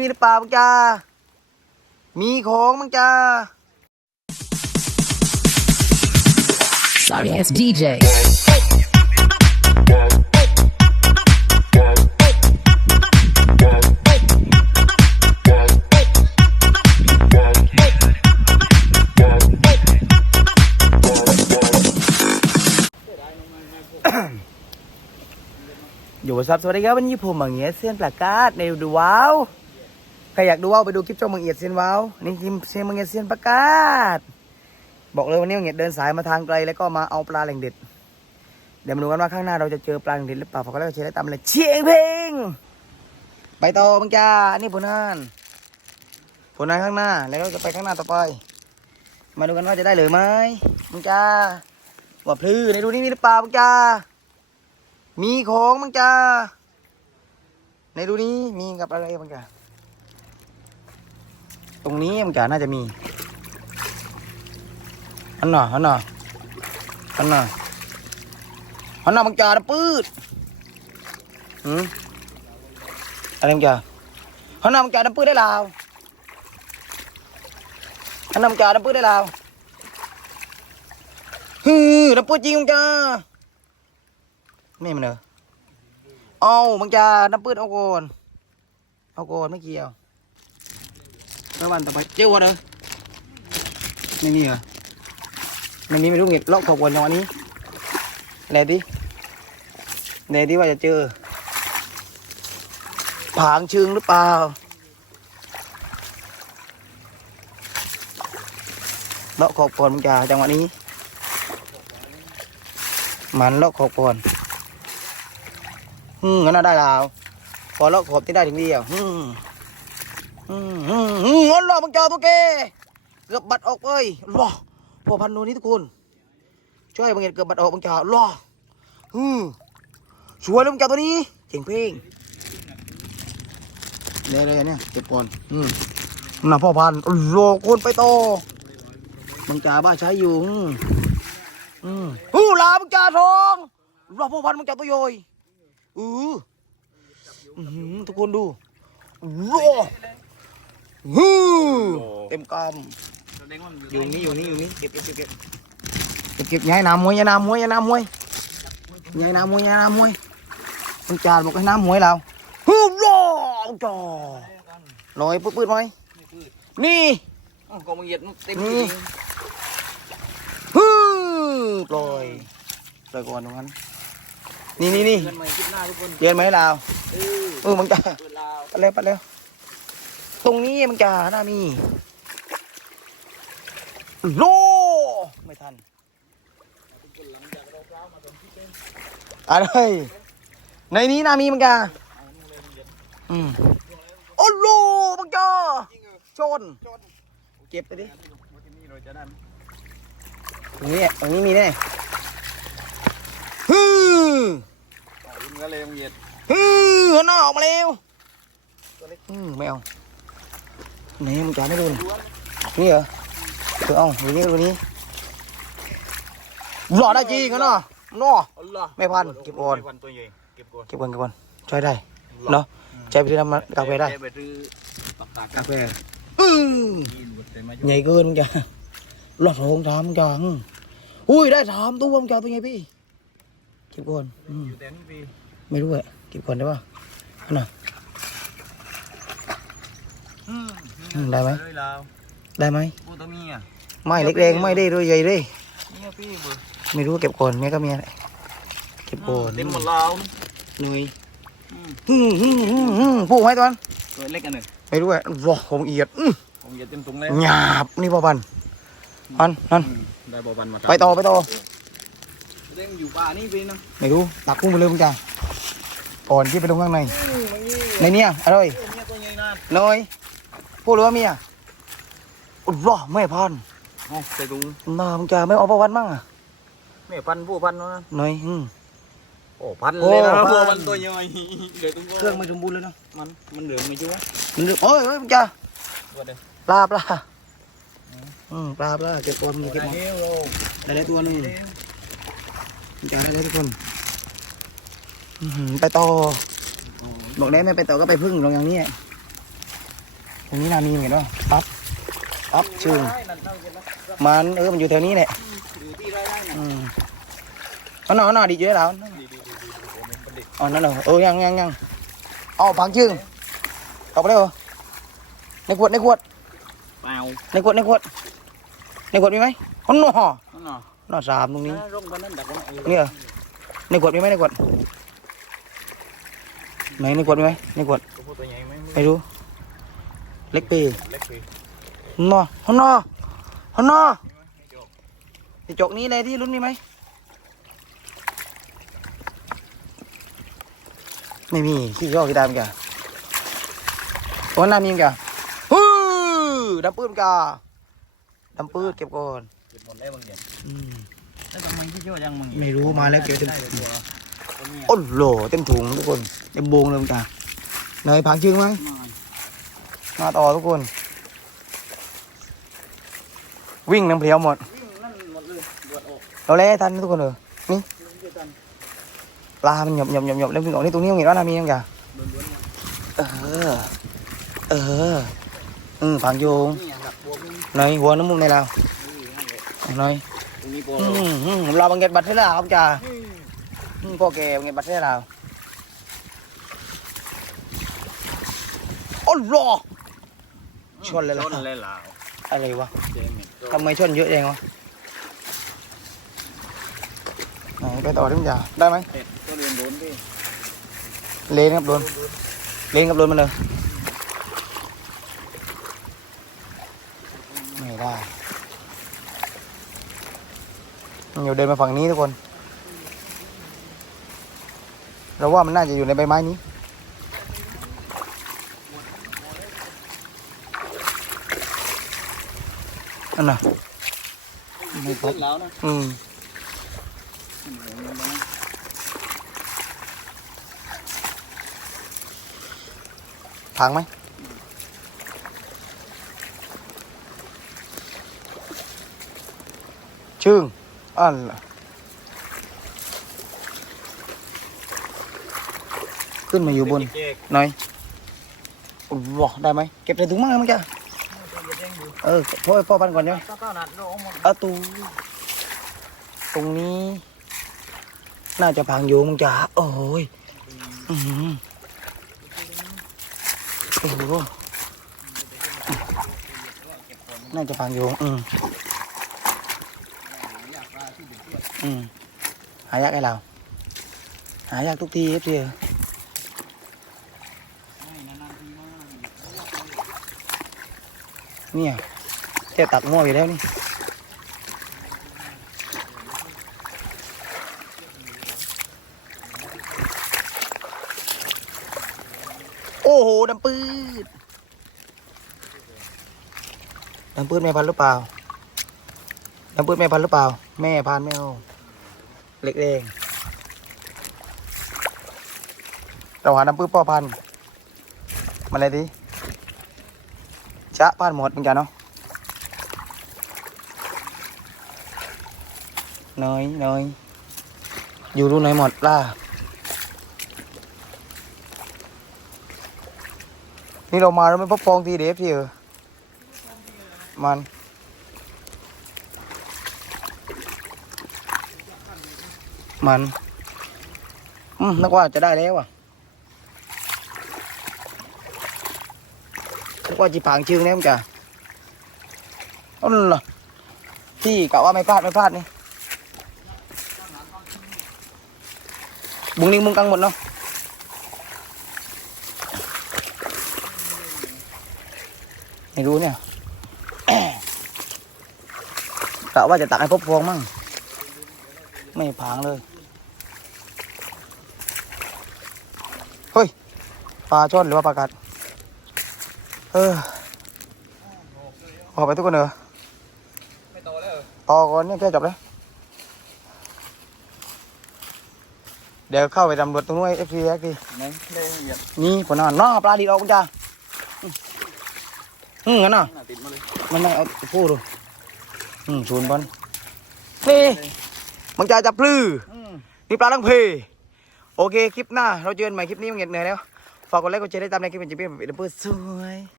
มีหรือเปล่ามึงจ้า มีของมึงจ้า Sorry ass DJ. อยู่กับซับสวัสดีครับวันนี้ผมบางเอียดเซียนประกาศในดูว้าว ใครอยากดูว้าวไปดูคลิปช่องบางเอียดเซียนว้าวนี่คลิปเซียนบางเอียดเซียนประกาศ บอกเลยวันนี้บางเอียดเดินสายมาทางไกลแล้วก็มาเอาปลาแหล่งเด็ด เดี๋ยวมาดูกันว่าข้างหน้าเราจะเจอปลาแหล่งเด็ดหรือเปล่าฝากกดไลค์กดแชร์และตามเลยเชียงเพลงไปต่อบังจ้าอันนี่ผลงานผลงานข้างหน้าแล้วก็จะไปข้างหน้าต่อไป มาดูกันว่าจะได้หรือไม่บังจ้าว่าพลื้ในดูนี่มีหรือเปล่าบังจ้ามีของมั้งจ้าในรูนี้มีกับอะไรบ้างจ้า ตรงนี้มั้งจ้าน่าจะมีอันหน่ออันหน่ออันหน่ออันหน่อมั้งจ้านะปืดหืมอะไรมั้งจ้าอันหน่อมั้งจ้านะปืดได้ลาวอันหน่อมั้งจ้านะปืดได้ลาวฮือนะปืดจริงมั้งจ้าไม่มันเหรอเอาบังจาน้ำปืดเอาก่อนเอาก่อนไม่เกี่ยว แล้ววันต่อไปเจ้าวันเหรอไม่มีเหรอไม่มีไม่รู้เงียล็อกขอบวนจังหวะนี้แลดิแลดิว่าจะเจอ ผางชึงหรือเปล่าเลาะขอบก่อนมึงจ่าจังหวะนี้มันเลาะขอบก่อนอืมงั้นน่ะได้แล้วพอเลาะขอบที่ได้ถึงเดียวอืม อืมอืมอืมงั้นรอมึงเจอตัวแกเกือบบัดออกเอ้ยรอพอพันนูนี้ทุกคนช่วยมึงเห็นเกือบบัดออกมึงเจอรออืมสวยเลยมึงเจอตัวนี้เจ๋งเพลงเลยเลยเนี่ยเก็บก่อนอืมน่ะพ่อพันรอคนไปต่อมึงจ่าบ้าใช้อยู่อืมอู้ลามึงจ่าทองรอพ่อพันมึงจ่าตัวโยยอืออื้อทุกคนดูโร่ ฮือเต็มกำอยู่นี่อยู่นี่อยู่นี่เก็บเก็บเก็บเก็บเก็บเก็บย้ายน้ำมวยย้ายน้ำมวยย้ายน้ำมวยย้ายน้ำมวยย้ายน้ำมวยมันจานบอกให้น้ำมวยเราฮือโร่จ่อลอยปื้ดๆไหมนี่กองมึงเหยียดเต็มนี่ฮือปล่อยปล่อยก่อนตรงนั้นนี่นี่นี่เงินใหม่ขึ้นหน้าทุกคนเรียนไหมเราเออเออมึงจะเปิดลาวไปเร็วไปเร็ว ตรงนี้มึงจะหน้ามีโลไม่ทันอะไรในนี้นามีมึงจะอืมโอ้โลมึงจะชน เก็บไปดิตรงนี้ตรงนี้มีแน่ฮึมยิงก็เลยมึงเหยียดฮึมหัวหน้าออกมาเร็วอืมไม่เอา ไหนมึงจ่ายไม่ดูนี่นี่เหรอเออเอาอยู่นี่ตัวนี้หล่อได้จริงกันเนาะเนาะอัลลอฮ์ไม่พันเก็บก่อนไม่พันตัวใหญ่เก็บก่อนเก็บก่อนเก็บก่อนใช้ได้เนาะใช้ไปซื้อน้ำกาแฟได้ไปซื้อปากกากาแฟอืมกินหมดเต็มมาใหญ่เกินมึงจ้ะหลอดทองถามมึงจังอุ้ยได้ถามตัวมึงจ้าตัวไงพี่เก็บก่อนอืมอยู่แต่นี่พี่ไม่รู้อะเก็บก่อนได้ป่ะอันน่ะ อืมอืมได้ไหม เลยลาวได้ไหมปูตัวเมียไม่เล็กแรงไม่ได้ด้วยใหญ่เลยเนี่ยพี่เบอร์ไม่รู้เก็บก่อนแม่ก็มีอะไรเก็บก่อนเต็มหมดลาวหน่วยอืมฮึ่มฮึ่มฮึ่มฮึ่มผูกไว้ตอนตัวเล็กอันหนึ่งไม่รู้อะว้าผมเอียดอื้อผมเหยียดเต็มถุงแล้วหยาบนี่พ่อพันธุ์พันนั่นอืมได้บอบันมาไปต่อไปต่อ เต็มอยู่ป่านี่พี่นะไม่รู้ตักกุ้งไปเลยมึงจ้าก่อนที่ไปลงข้างในอืมมันนี่ในเนี้ยอร่อยเมียตัวใหญ่นานหน่อย พูดหรือว่าเมียว้าไม่พันโอ้ใส่ถุงน่ามึงจ้าไม่เอาพ่อพันธุ์มั่งอะไม่พันผู้พันนะหน่อยอืมโอ้พันเลยนะโอ้พันผู้พันตัวใหญ่เดี๋ยวตุ้งเครื่องไม่สมบูรณ์เลยเนาะมันมันเหลืองไม่ชั่วมันเดือดโอ้ยเฮ้ยมึงจ้าตัวเดียวปลาปลาอืมปลาปลาเก็บตัวมึงเก็บได้มาเดียวโลได้หลายตัวหนึงจ่ายได้ทุกคนอื้อหือไปต่อบอกได้ไม่ไปต่อก็ไปพึ่งลงอย่างนี้ ตรงนี้นามีเหมือนกันเนาะปั๊บปั๊บชื่อมันเออมันอยู่แถวนี้แหละอยู่ที่ไรได้นะอืมเอาหน่อยเอาหน่อยดีเยอะแล้วดีดีดีดีผมมันเด็กอ๋อนั่นเหรอเออยังยังยังเอาพังชื่อตอบไปเลยเหรอในขวดในขวดเปล่าในขวดในขวดในขวดมีไหมอ๋อหนอนั่นน่ะหนอสามตรงนี้ร่มกันนั่นดักกันเออนี่เหรอในขวดมีไหมในขวดไหนในขวดมีไหมในขวดตัวผู้ตัวใหญ่ไหมไปดู เล็กปีเล็กไปหนอหนอหนอไอ้จกนี้เลยที่รุ่นนี้ไหม ไม่มี ขี้ย่อขี้ดำแกวันน้ามีมั้ยแกฮู้ดำปื้มแกดำปื้ดเก็บก่อนเก็บหมดแล้วบางอย่างอืมแล้วทำไมที่เยอะยังมึงไม่รู้มาแล้วเก็บเต็มได้แต่ตัวตัวเนี้ยโอ้โหเต็มถุงทุกคนเต็มโบงเลยมั้งจ้าเนยพังชื่อมั้งมา มาต่อทุกคน วิ่งน้ำเพลียวหมดเราเล่ทันทุกคนเลยนี่ปลามันหยบหยบหยบหยบแล้ววิ่งออกนี่ตรงนี้มึงเห็นว่านามีมั้งจ้าล้วนๆเออ เออ อืมผังโยงนี่อยหัวน้ำมุมในเรานี่นั่นแหละเอยอืมอืมเราบังเกตบัตรให้เราครับจ้าอืมพ่อแกบังเกตบัตรให้เราโอ้โห ชนเลยเหรอชนเลยเหรออะไรวะเจ๊งเนี่ยทำไมชนเยอะจังวะไหนไปต่อที่มึงจ้าได้ไหมเป็ดก็เรียนโดนพี่เลนครับโดนเลนครับโดนมันเลยไม่ได้เดี๋ยวเดินมาฝั่งนี้ทุกคน เราว่ามันน่าจะอยู่ในใบไม้นี้ อันน่ะไม่พขึ้บนแล้วนะอืมขึ้นแล้วนะ เออเก็บใส่ถุงมั้งมั้งจ้ะพ่อพ่อพันก่อนเก้านัดโดนหมดเอาตูตรงนี้ น่าจะพังอยู่มั้งจ้ะโอ้ยอือหือโอ้โหน่าจะพังอยู่อืมอืมหายากไอ้เรา หายากทุกทีเอฟซี เนี่ยแค่ตักมั่วอยู่แล้วนี่โอ้โหดำปืดดำปืดแม่พันหรือเปล่าดำปืดแม่พันหรือเปล่า แม่พันธุ์ไม่เอาเล็กเองเราหาดำปืดพ่อพันมาเลยดิ จะพันธุ์หมดเหมือนกันเนาะน้อยน้อยอยู่รู้น้อยหมดล่ะนี่เรามาแล้วไม่พบฟองทีเดฟทีเออมันมัน อืมนึกว่าจะได้แล้วอะนึก ว่าจีผางชื่อเนี่ยมั้งจ้ะเอาเหรอที่กะว่าไม่พลาดไม่พลาดนี่บุงนิ่งมุงกังหมดเนาะไม่รู้เนี่ยกะว่าจะตักให้พบฟองมั่งไม่ผางเลยเฮ้ยปลาช่อนหรือว่าปลากัด เออออกไปทุกคนเหรอไม่โตแล้วเหรอต่อก่อนเนี่ยแค่จบแล้ว เดี๋ยวเข้าไปตำรวจตรงนู้นเอฟซีเอฟซีไหนได้เหยียบนี่ผลนอนน้อปลาดีออกคุณจ้าอืมอืมงั้นน่ะน่ะติดมาเลยมันไม่เอาพูดดูอืมศูนย์บอลนี่มังจาจับพลืออืมนี่ปลาลังเพโอเค คลิปหน้า เราเจอกันใหม่คลิปนี้มันเหน็ดเหนื่อยแล้ว ฝากกดไลค์กดแชร์ได้ตามในคลิปเป็นจีบเป็นเพื่อนสวย